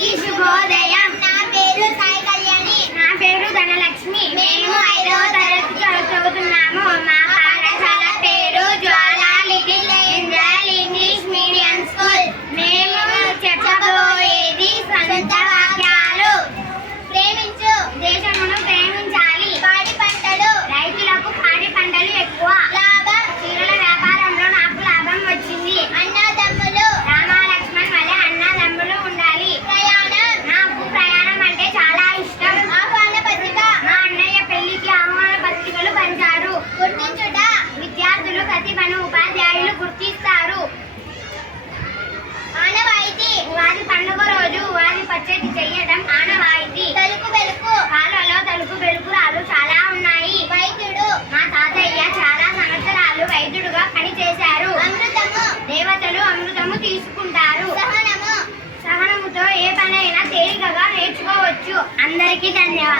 అందరికీ శుభోదయం. నా పేరు సాయి కళ్యాణి. నా పేరు ధనలక్ష్మి. మేము 5వ తరగతి చదువుతున్నాము. మా పాఠశాల పేరు Jwala little angel English medium school. మేము చెప్పబోయేది సొంత వాక్యాలు. ప్రేమించు, దేశమును ప్రేమించాలి. పాడి పంటలు, రైతులకు పాడి పంటలు ఎక్కువ. లాభం, చీరల వ్యాపారంలో నాకు లాభం వచ్చింది. అన్నదమ్ములు, రామ లక్ష్మణ్ వలె అన్నదమ్ములు ఉండాలి. ప్రయాణం, నాకు ప్రయాణం అంటే చాలా ఇష్టం. ఆహ్వాన పత్రిక, మా అన్నయ్య పెళ్లికి ఆహ్వాన పత్రికలు పంచారు. గుర్తించుట, విద్యార్థులు ప్రతిభను ఉపాధ్యాయులు గుర్తిస్తారు. ఆనవాయితీ, ఉగాది పండుగ రోజు ఉగాది పచ్చడి చేయడం ఆనవాయితీ. తలుపు వెలుపు, కాలువలో తలుపు వెలుపురాలు చాలా ఉన్నాయి. వైద్యుడు, మా తాతయ్య చాలా సంవత్సరాలు వైద్యుడుగా పనిచేశారు. అమృతము, దేవతలు అమృతము తీసుకుంటారు. సహనము, సహనముతో ఏ పనైనా తేలికగా నేర్చుకోవచ్చు. అందరికీ ధన్యవాదాలు.